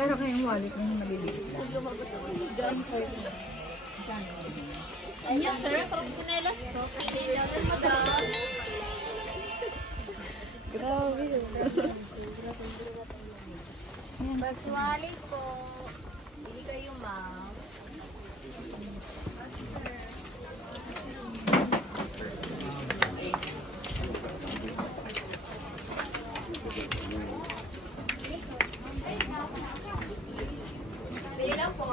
Meron kayong wallet na maliliit lang. Yes, sir. Profesionelas to. Grabe. Virtually po. Hindi kayo, ma'am. Pila po.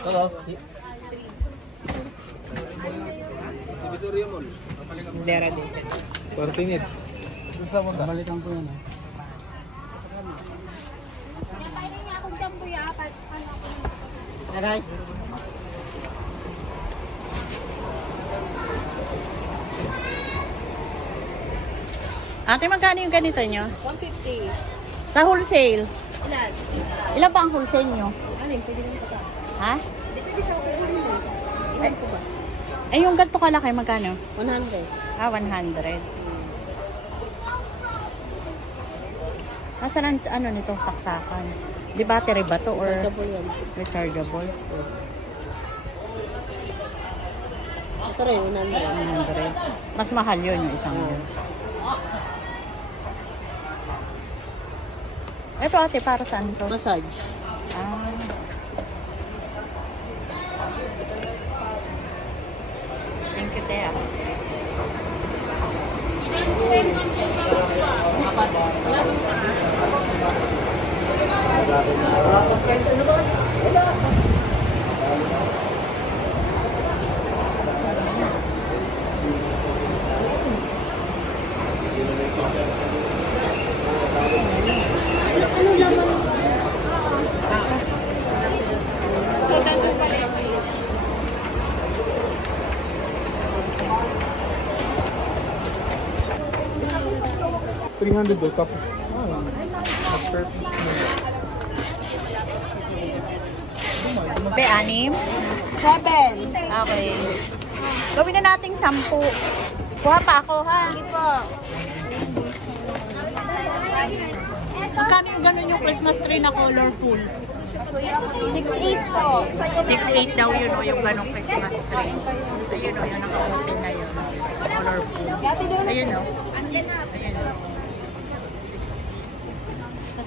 Hello. Dera dito. 40 minutes. Sa mo balikan ko yan. Pwede nga akong jumbo yapat. Aray. Ate, magkano yung ganito nyo? 150. Sa wholesale? Ilan? Ilan ba ang wholesale nyo? Alin? Pwede lang pa. Ha? Depende sa ako mo. Ilan ko ba? Eh, yung ganito kalaki, magkano? 100. Ah, 100. Nasaan ang ano nito, saksakan? Di battery ba to or Rechargeable yan. rechargeable? Ito rin, 100. 100. Mas mahal yun yung isang yun. Ito ate, para saan to? Massage. Ah. Thank you, Tea. Ano naman? So, nandun pala yung 300 daw tapos purpose na. Be, 6? 7. Okay. Gawin na nating 10. Kuha pa ako, ha? Sige po. Magkano yung ganun yung Christmas tree na colorful? 6.8 po. 6.8 daw yun o yung ganong Christmas tree. Ayun o, yung naka-open na yun. Colorful. Ayun o. Ayun o.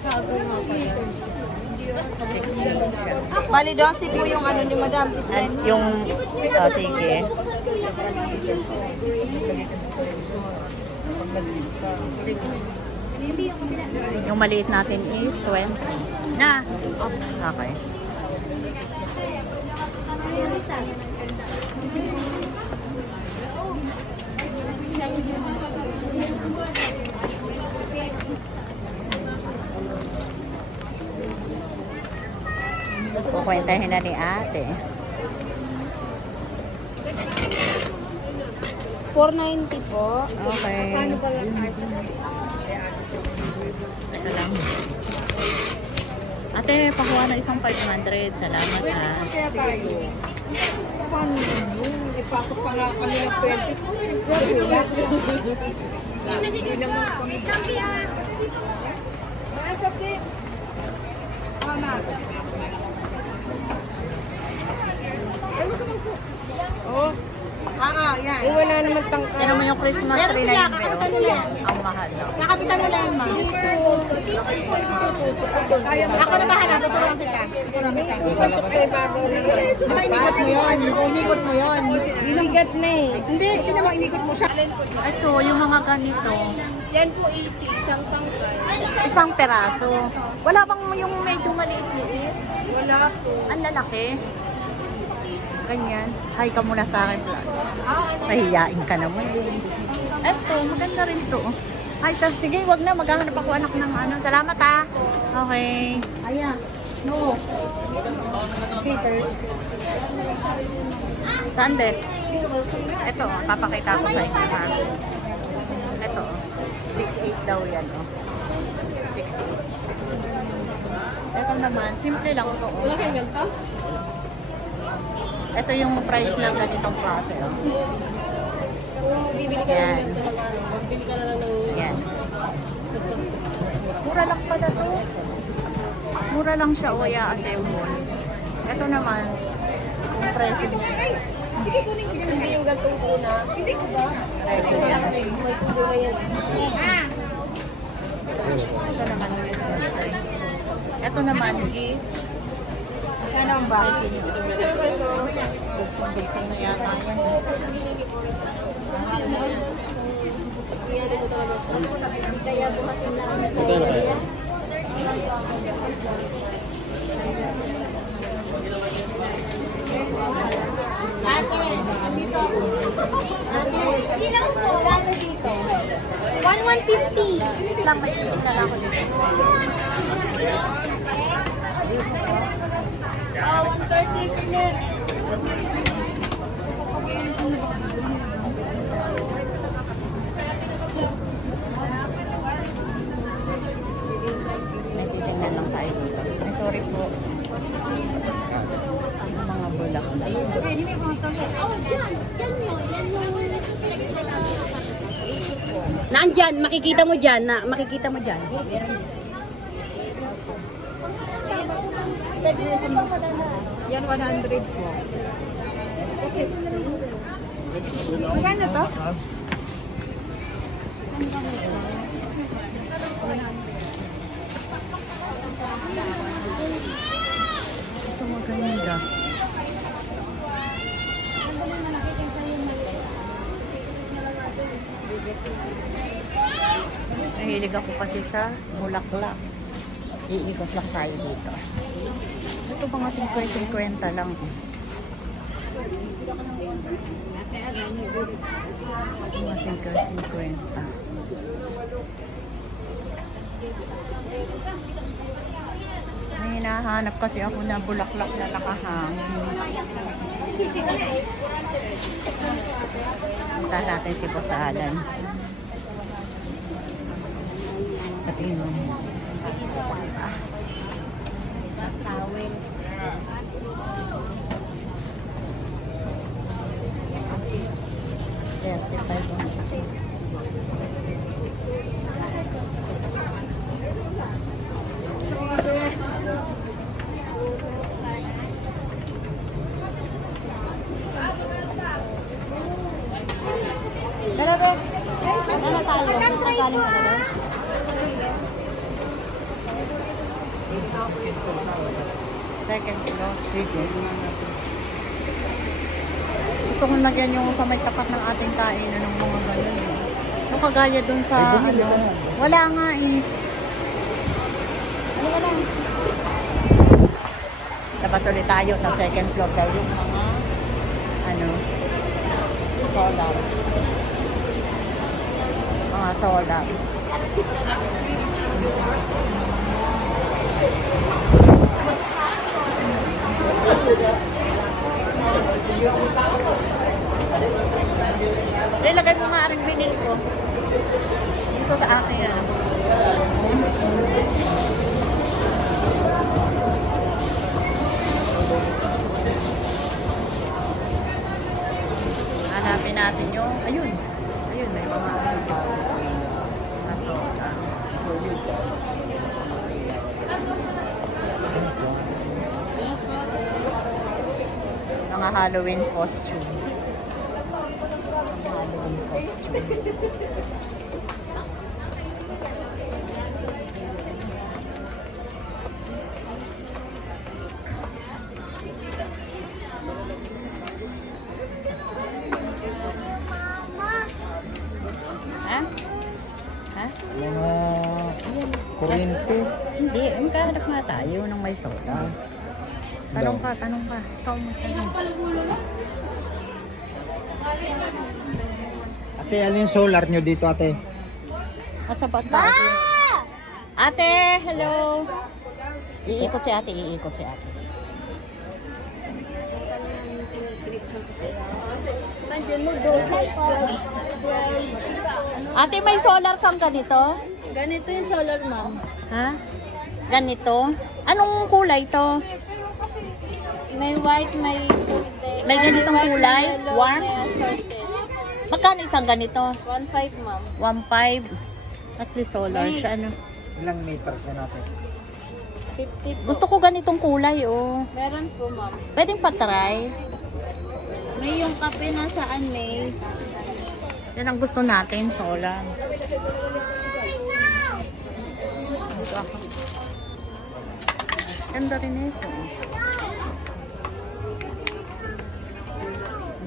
6.8 siya. Bali, 12 po yung ano ni Madam. Ay, yung, oh, sige. Yung maliit natin is 20. Na. Okay. Kukwentahin na ni ate. 490 po. Okay. Paano ba lang? Ito lang. Ate, pakuha na isang 500. Salamat ha. Kaya tayo. Paano yun? Ipasok pa nga kami ng 20. Hindi naman kami. Oh. Yan. Eh, wala naman pang Tignan mo yung Christmas tree na yun, Beo. Ang mahal. Nakapitan mo lang, ma. Ako na bahala, tuturuan kita. Tuturuan kita. Di ba inikot mo yun? Inikot mo yun. Bigat na eh. Hindi, tignan mo, inikot mo siya. Ito, yung mga ganito. Yan po 80, isang tangkal. Isang peraso. Wala bang yung medyo maliit-liit? Wala po. Ang lalaki. Ganyan. Hi ka muna sa akin, vlog. Nahiyain ka naman. Eto, maganda rin to. Hi, sige, wag na. Maghahanap ako anak ng ano. Salamat ha. Okay. Ayan. No. Haters. Saan din? Ito, papakita ko sa inyo ha. Ito, 6.8 daw yan. Oh. 6.8. Ito naman, simple lang to. Wala kayo ganito? Ito yung price ng ganitong klase. Oh. Kung bibili ka Yan. ng ganito naman, magbili ka na lang ng Yan. mas Mura lang pala to. Mura lang siya o i-assemble. Ito naman, yung presyo niya. Hindi yung gantong tuna. Hindi ko ba? Presyo niya. May tuna yan. Ito naman yung sister. Ito naman, ano ang bakit niyo? Bugsong na yata yan. Kaya buhatin na kami. Magkano kaya? Ate, andito. Hindi lang po. Lalo dito. 1,150. Lang, may titik na lang ako dito. 130 minutes. May titignan lang tayo dito. Ay, sorry po. Ang mga bulak na. Nandyan, makikita mo dyan. Makikita mo dyan. Yan, 100 po. Magkano to? Ito maganda. Nahilig ako kasi sa bulaklak. Iikot lang tayo dito. Ito mga 50 lang. Mga 50. May hinahanap kasi ako na bulaklak na nakahangin. Punta natin si Boss Alan. At yun. Towel. Dala be. Dala tayo. Magaling ka na. Second floor. Gusto kong lagyan yung sa may tapat ng ating kainan ng mga ganun. Yung kagaya dun sa ano. Wala nga eh. Wala. Labas ulit tayo sa second floor daw yung mga ano solar. Mga solar. Ilagay mo nga rin binili ko. Dito sa akin yan. Hanapin natin yung, ayun. Ayun, may mga soda. Mga Halloween costume. Halloween costume. Ha? Ha? Mga kuryente. Hindi, magkahanap nga tayo ng may soda. Tanong ka. Ikaw magtanong. Ate, alin solar nyo dito, ate? Kasabat ka. Ate, hello. Iikot si ate. Nandiyan mo, dos. Ate, may solar kang ganito? Ganito yung solar, ma'am. Ha? Ganito? Anong kulay to? May white, may puti. May ganitong kulay? Yellow, Warm? may assorted. Magkano isang ganito? 1.5 ma'am. 1.5. At least solar siya, ano? Ilang meters na natin? 50 po. Gusto ko ganitong kulay, oh. Meron po ma'am. Pwedeng patry. May yung kape na saan may. Yan ang gusto natin, solar. Ganda rin ito.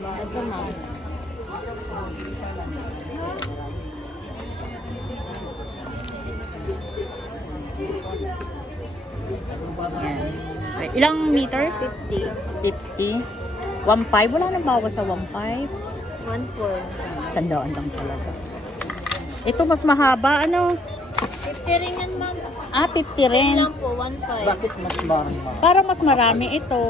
Ito ma'am. Yan. Okay, ilang meters? 50. 50. 1.5. Wala nang bawas sa 1.5. 1.4. Sandaan lang talaga. Ito mas mahaba, ano? 50 rin yan ma'am. Ah, 50 rin. Lang po, 1.5. Bakit mas marami? Para mas marami ito.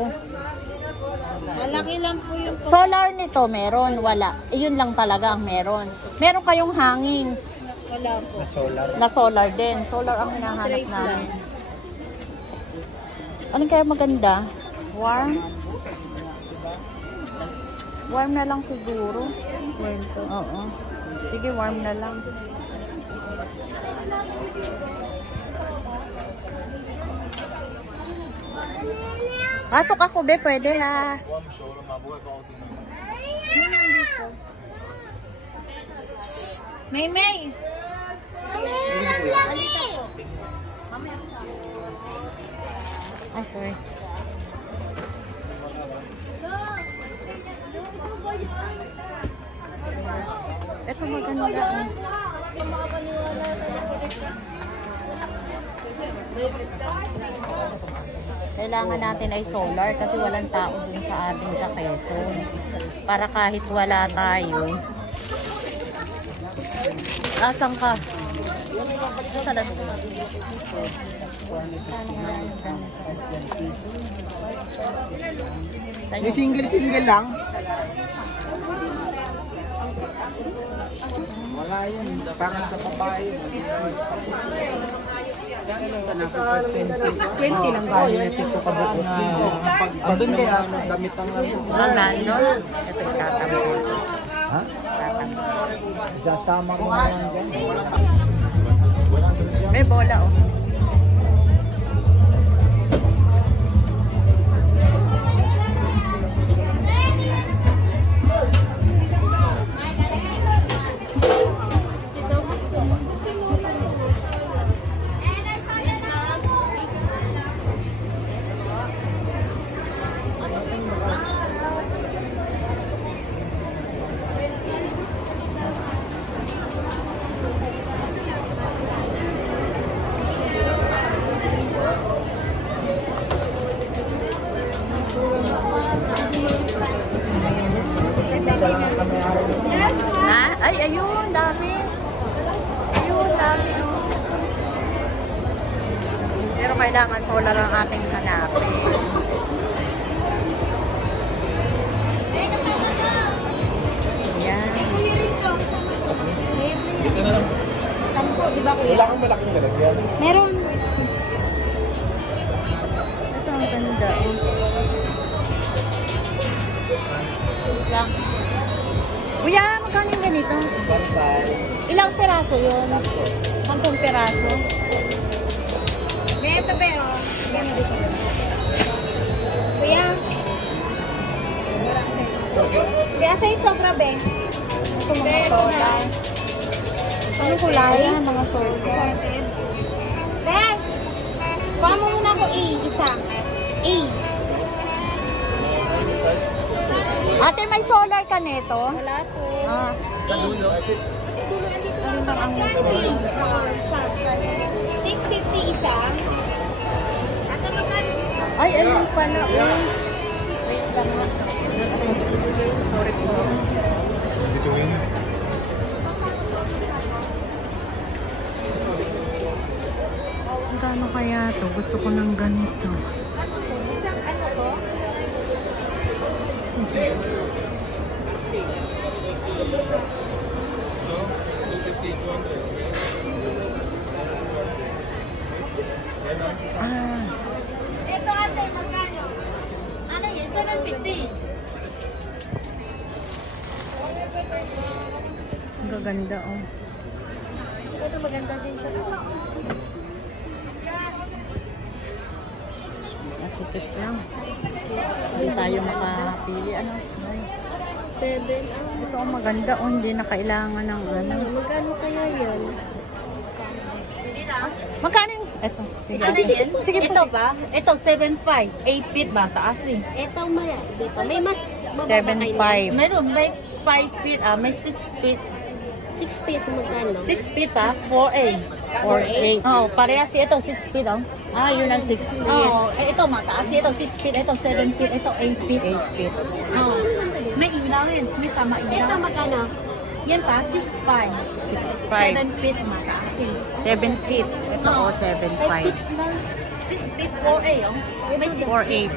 Malaki lang po yung Solar nito meron, wala. Yun lang talaga ang meron. Meron kayong hanging wala po. Na solar. na solar din. Solar ang hinahanap Straight lang. namin. Anong kaya maganda? Warm? Warm na lang siguro. Warm po. Oo. Sige, warm na lang. Pasok ako, be. Pwede, ha? Sino nandito? May May! Halika po. Mamaya kasama. Ay, sorry. Ito maganda. Kailangan natin ay solar kasi walang tao dun sa ating sa Quezon. Para kahit wala tayo. Asan ka? Sa lang. May single lang? Wala yun. Parang sa babae. 20 lang ba? Ito kabukot dito. Andun kaya damit ang Ang nandun. Ito itatambol. Ha? Tatambol. Isasama ko na yan dyan. May bola, oh. Ha? Ay, ayun, dami. Ayun, dami. Oh. Pero kailangan solar ang ating hanapin. Yan. Sampo, di ba kuya? Wala kang malaking lalagyan. Meron. Ito ang ganda. Oh. Lang. Kuya, magkano yung ganito? Ilang peraso yun? 10 peraso? Ito ba yun? Kuya? Kuya, sa'yo sobra be? Ito mga solar. Ano kulay? Ayan, mga solar. Sorted. Be! Kuha mo muna ako isa. Ate, may solar ka nito? Wala po. Ah. Ano lang ang solar? 650 isa. Ito magkano? Ay, ayun pala. Oh. Wait lang na. Sorry po. Magkano kaya to? Gusto ko ng ganito. Isang ano ko? Ah. Ito ate, magkano? Ano yun? 750. Ang gaganda, oh. Ito maganda din siya. Masikip lang. Hindi tayo makapili. Ano? 7. Ito ang maganda, oh. Hindi na kailangan ng ano. Magkano kaya yan? Magkano yung... Ito. Sige. Ano yan? Sige po. Ito ba? Ito 7.5. 8 feet ba? Taas eh. Ito maya. Dito. May mas mababa 7.5. Mayroon, may 5 feet may 6 feet. 6 feet magkano? 6 feet 4A. 4.8. Oh, parehas ito 6 feet Ah, yun ang 6 feet. Oh, ito mataas ito 6 feet, ito 7 feet, ito 8 feet. 8 feet. Oh. May ilaw yun, may sama Ito ilaw. magkano? Yan pa, 6.5. 6.5. 7 feet mataas eh. 7 feet. Ito, oh, 7.5. 6 lang. 6 feet 4A May 6 feet. 4.8.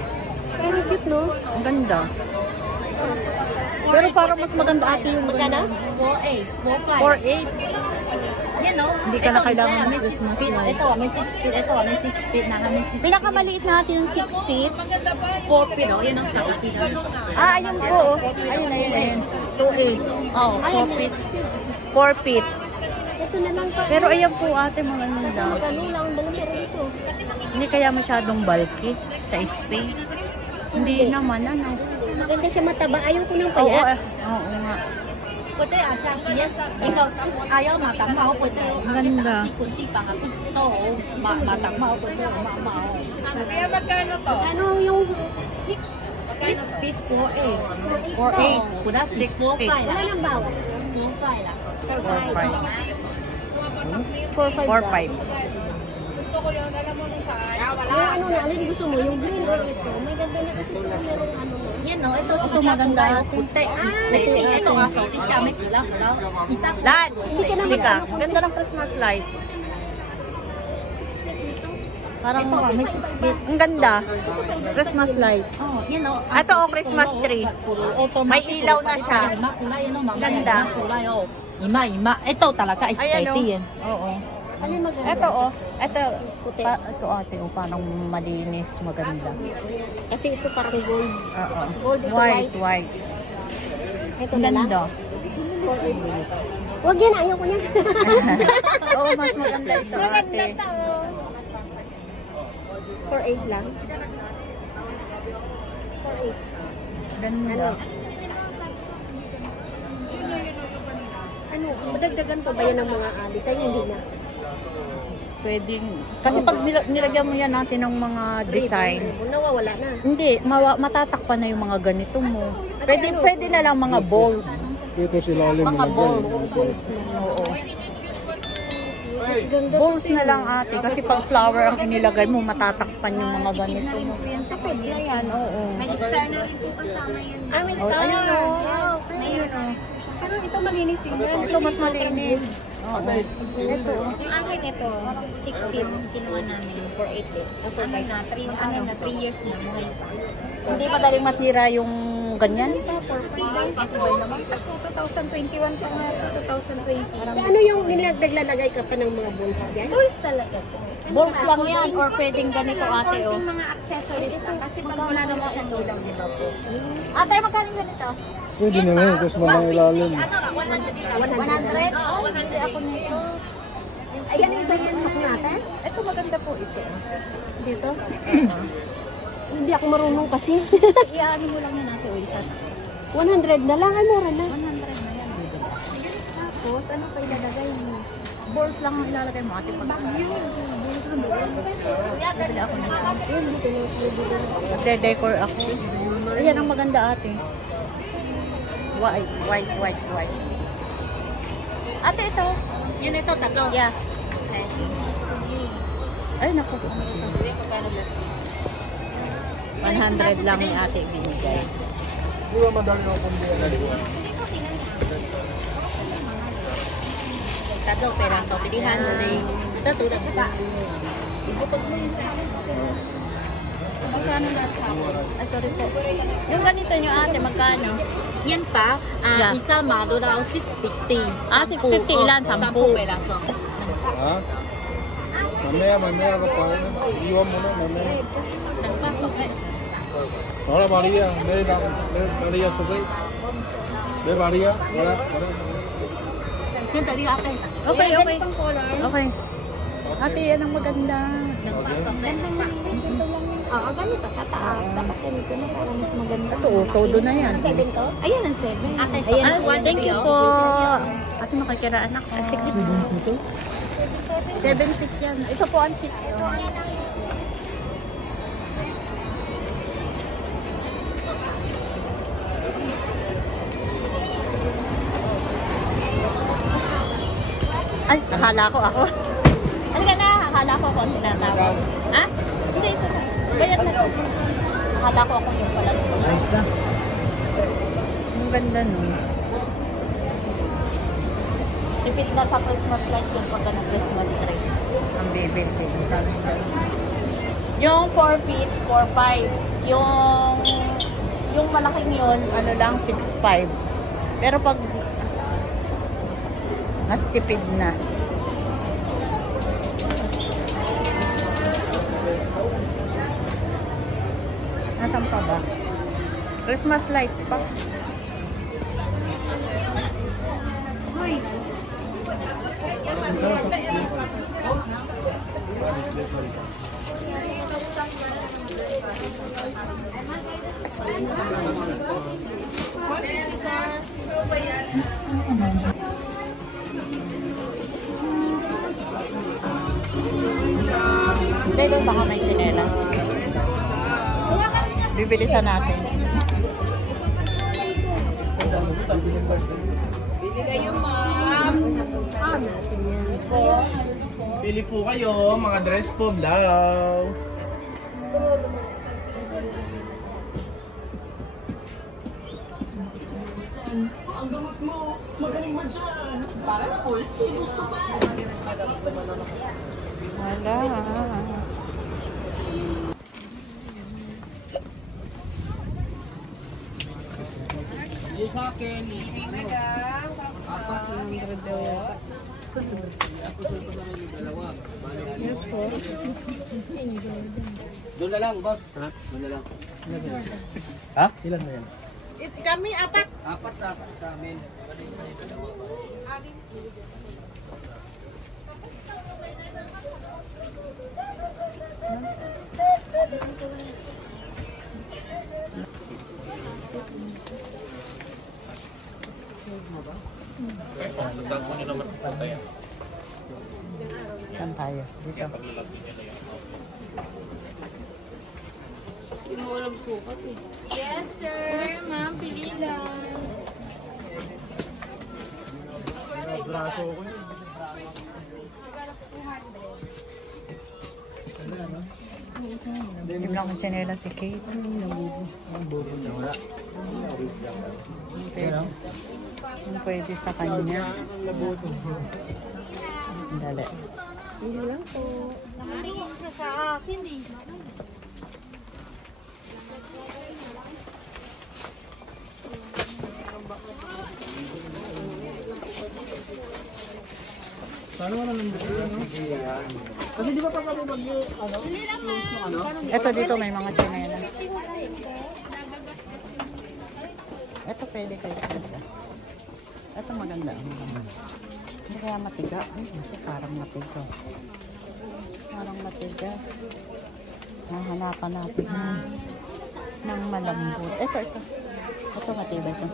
Pero cute, no? Ang ganda. Pero parang mas maganda ate yung Magkano? 4A, 4.5. 4.8. Yan o. Hindi ka na kailangan ng may 6 Christmas feet. light. Ito, may 6 feet. Ito, may 6 feet na. May 6 feet. Pinakamaliit natin yung 6 feet. 4 feet Yan ang sa feet. Ah, ayun po. Oh. Ayun, ayun, ayun. 2.8. Oh, 4 feet. 4 feet. Ito na lang pa. Pero ayan po ate, mga ganda. Magkano lang ang dala meron ito. Hindi kaya masyadong bulky sa space. Hindi naman, ano. Maganda siya mataba. Ayaw ko ng Oo, payat. oo nga. Pwede sa siya. Ikaw, ayaw matama o pwede. Ang ganda. Kunti pa nga gusto. Matama o pwede. Mamao. Ano yung 6 feet 4A. 4.8. Kuna 6 6 feet. wala nang bawat? 4 lang. 4.5. 4.5. Yung ano na, alin gusto mo? Yung green or ito? May ganda na kasi merong ano. Yan no, ito maganda. puti. Ito nga sa siya may kila. Isa po. Dad, Hindi ka na hindi ka. Ganda ng Christmas light. Parang may 6 feet. ang ganda. Christmas light. Oh, yan o. Ito, oh, Christmas tree. May ilaw na siya. Ganda. Ima. Ito talaga is Ayan, 30 yan. Oo. Ano yung maganda? Ito, oh. Ito, Puti. ito ate, oh, parang malinis, maganda. Kasi ito parang gold. Oo. Gold, ito White, white. Ito Ang na lang. ganda. Huwag yan, ayaw ko niyan. Oo, mas maganda ito ate. 4.8 lang. 4.8. Ganda. Ano, madagdagan pa ba yan ng mga design? Hindi na. Pwedeng, kasi pag nilagyan mo yan natin ng mga design, Nawawala na. hindi, matatakpan na yung mga ganito mo. Pwede na lang mga balls. Ito sila alim Mga balls. Oo. Mas ganda. Balls na lang ate, kasi pag flower ang inilagay mo, matatakpan yung mga ganito mo. Pwede na yan, oo. May star na rin po kasama yan. Ah, may Oh, star. ayun, oh. Yes, Ayun, oh. Pero ito malinis din yan. Ito mas malinis. Oo. Ito. Yung akin ito, 6 feet kinuha namin for 8 feet. Ano na, 3 years na buhay pa. Hindi madaling masira yung ganyan. 2021 pa nga, 2020. Ano yung naglalagay ka pa ng mga balls dyan? Tools talaga po. Balls lang yan or pwedeng ganito ate, oh. Konting mga accessories lang kasi pag wala naman siyang ilaw, di ba po? Ate, magkano ganito? Pwede na nga, kasi mga ilalim. Ano nga, 100 ilaw. 100? Oo, 100. Hindi ako nito. Ayan yung isang sak natin. Ito maganda po ito. Dito? Hindi ako marunong kasi. Iyaano mo lang yun ate, o isa. 100 na lang. Ay, mura na. 100 na yan. Tapos, ano pa ilalagay mo? Balls lang ang ilalagay mo ate. Bibili ako nito. Magde-decor ako. Ayan ang maganda ate. White, white, white, white. Ate, ito. Yun ito, tatlo. Yeah. Okay. Ay, naku. 100 lang ni ate binigay. Di ba madali ako pumili? Tatlo, peraso. Pilihan mo na yung ito, tulad sa Magkano lahat sa ako? Ay, sorry po. Yung ganito nyo ate, magkano? yan pa, Yeah. isa malo daw 650. Ah, 650 ilan? 10. 10 peraso. Ha? Mamaya ka pa. Iwan mo na, mamaya. Nagpasok eh. Ahora María, María Sugay. De Maria, wala. Sige, dali ate. Okay, Ayan, okay. ganitong color. Okay. Ate, yan ang maganda. Ganito, tataas. Dapat ganito na para mas maganda. Ito, todo na yan. 7 to? Ayan ang 7. Ate, Ayan, thank you po. Ate, makikiraan ako. Sige. 7.6 yan. Ito po ang 6. Ay, akala ko ako. Halika na, akala ko ako ang tinatawag. Ha? Hindi, ito na. Bayad na. Akala ko ako yung pala. Nice na. Ang ganda nun. Tipid na sa Christmas light yung pagka ng Christmas tree. Ang bibig. Yung 4 feet, 4.5. Yung malaking yun, ano lang, 6.5. Pero pag mas tipid na. Nasaan pa ba? Christmas light pa. Uy. Hindi, doon baka may tsinelas. Bibilisan natin. Bili kayo, ma'am. Pili po kayo, mga dress po, daw. Ang gamot mo, magaling man dyan. Para sa pool, gusto pa. Wala. Yung sa akin, Yes po. doon na lang, boss. Ha? Doon na lang. Ha? Ilan mo yan? Kami, apat. Apat sa amin. Saan tayo? Dito. Hindi mo alam sukat eh. Yes, sir. Ma'am, pililan. Braso ko yun. Bibigyan ko tsinelas si Kate. Ang bubo na wala. Kung pwede sa kanya. Dali. Hindi lang po. Nakatingin siya sa akin eh. Paano mo naman dito? Kasi di ba pag kami Ito dito may mga tsinelas. Ito pwede kayo. Ito maganda. Hindi kaya matiga. Ay, parang matigas. Parang matigas. Nahanapan natin ng malambot. Ito. Ito matibay ito.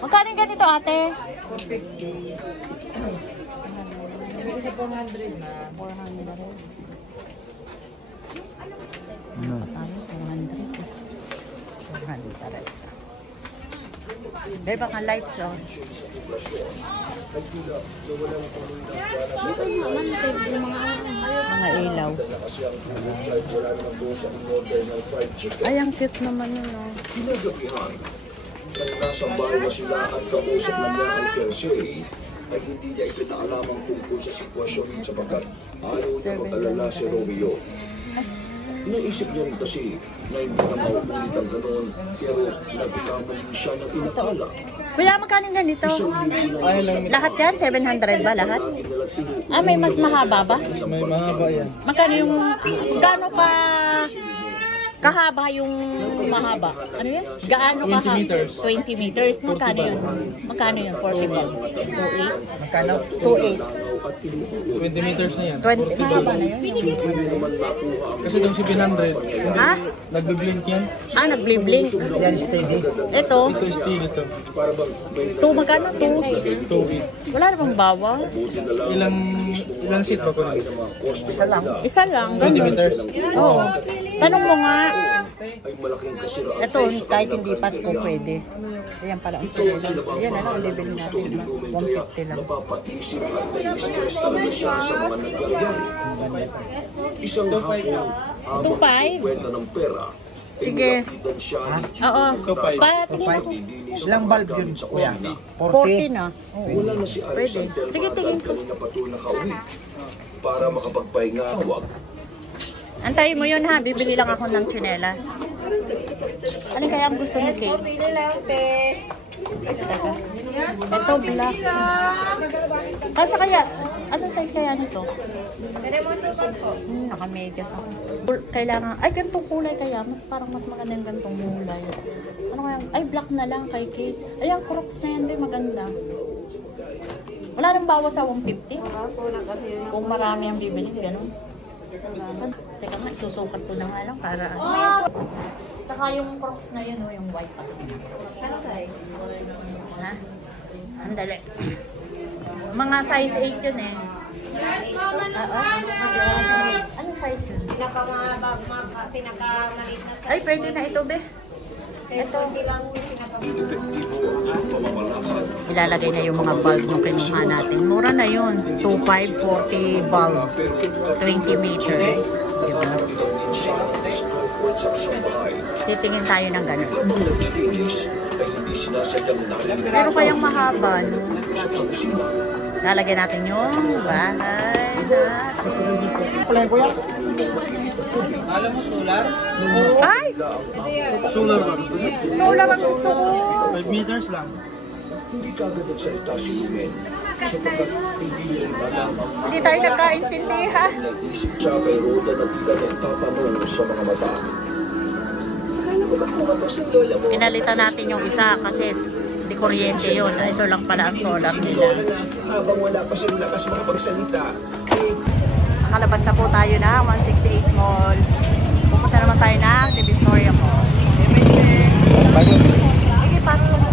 Magkano yung ganito, ate? 450. Hindi sa 400 na. 400. Ano? Ano? 400. 400. Dahil baka lights on. Mga ilaw. Ay, ang cute naman yun, oh. Kinagabihan, nang nasa bahay na sila at kausap na niya ang fiancé, ay hindi niya ipinaalamang tungkol sa sitwasyon sapagkat ayaw niya mag-alala si Romeo. Naisip niya rin kasi na hindi na mauulit ang ganon, pero nagkamali siya ng inakala. Kuya, magkano yung ganito? Ay, lang. Lahat yan? 700 ba lahat? Ah, may mas mahaba ba? May mahaba yan. Magkano yung... Gano pa... Kahaba yung mahaba. Ano yun? Gaano 20 kahaba? meters. 20 meters. Magkano yun? Magkano yun? 40 ball? 2.8? Magkano? 2.8. 20 meters na yan. 20. 40 Mahaba ball. na yun. Kasi itong 700, hindi Ha? nagbe-blink yan. Ah, nagblink. Yan steady. Ito, Ito steady ito. 2 magkano? 2? 2.8. Wala namang bawas. Ilang seat ba ko na? Isa lang. Isa lang. 20 Ganun. meters. Oo. Tanong mo nga. ay malaking kasiraan Ito, kahit hindi Pasko pwede. Ayan pala ang chinelas. Ayan na lang, bibili natin. 150 lang. napapaisip at nai-stress talaga siya sa mga nangyayari. Isang hapon, habang 2.5? kwenta ng pera, Sige. nilapitan siya ni Oo. Ito pa. Patingin ko. Nililinis Ilang ang bulb pagkain yun, sa kuya? kusina. 40 na. Oo. Wala na si Pwede. Alexander Sige, tingin ko. kanina pa ito nakauwi para makapagpahinga. Tawag. Antayin mo yun ha, bibili lang ako ng tsinelas. Ano kaya ang gusto ni Kate? Teka. Ito black. Kasi kaya, anong size kaya nito? Naka-medyas ako. Kailangan, ay ganitong kulay kaya, parang mas maganda yung ganitong kulay. Ano kaya, ay black na lang kay Kate. Ayan, Crocs na yan din, maganda. Wala nang bawas sa 150. Kung marami ang bibili, gano'n. Teka nga, susukat ko na nga lang para ano. Saka yung Crocs na yun, yung white pa. Ano size? Ha? Andali. Mga size 8 yun eh. Ano size yun? Pinakamaliit na Ay, pwede na ito, be. ito. Hindi lang Inepektibo ang iyong pamamalakad. Ilalagay na yung mga bulb nung kinuha natin. Mura na yun. 2.5, 40 bulb. 20 meters. Diba? Nakaramdam din siya ng discomfort sa kasambahay. Titingin tayo ng ganun. Habang naglilinis ay hindi sinasadyang narinig Pero kayang mahaba, no? usap sa kusina. Lalagyan natin yung bahay na... Pala kuya? Alam mo, solar? Ay! Solar ba gusto niyo? Solar ang gusto ko! 5 meters lang. Hindi kagad nagsalita si Lumen sapagkat hindi niya rin malaman Hindi tayo nagkaintindihan. nag-isip siya kay Roda na tila nagtatanong sa mga mata. Akala ko nakuha mo sa lola mo. Pinalitan natin yung isa kasi di kuryente yun. Ito lang pala ang solar nila. Habang wala pa siyang lakas makapagsalita, Nakalabas na po tayo na 168 Mall. Pupunta naman tayo na Divisoria Mall. Sige, pasok na.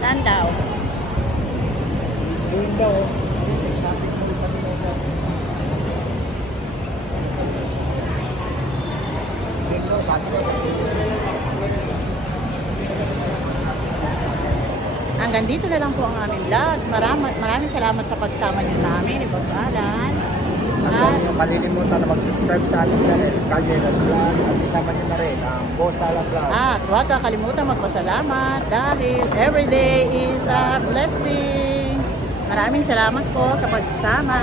Saan daw? Hanggang dito na lang po ang aming vlogs. Maraming salamat sa pagsama niyo sa amin ni Boss Alan. At huwag niyo kalilimutan na mag-subscribe sa ating channel, Calleras Vlog, at isama niyo na rin ang Boss Alan Vlog. At huwag kakalimutan magpasalamat dahil everyday is a blessing. Maraming salamat po sa pagsama.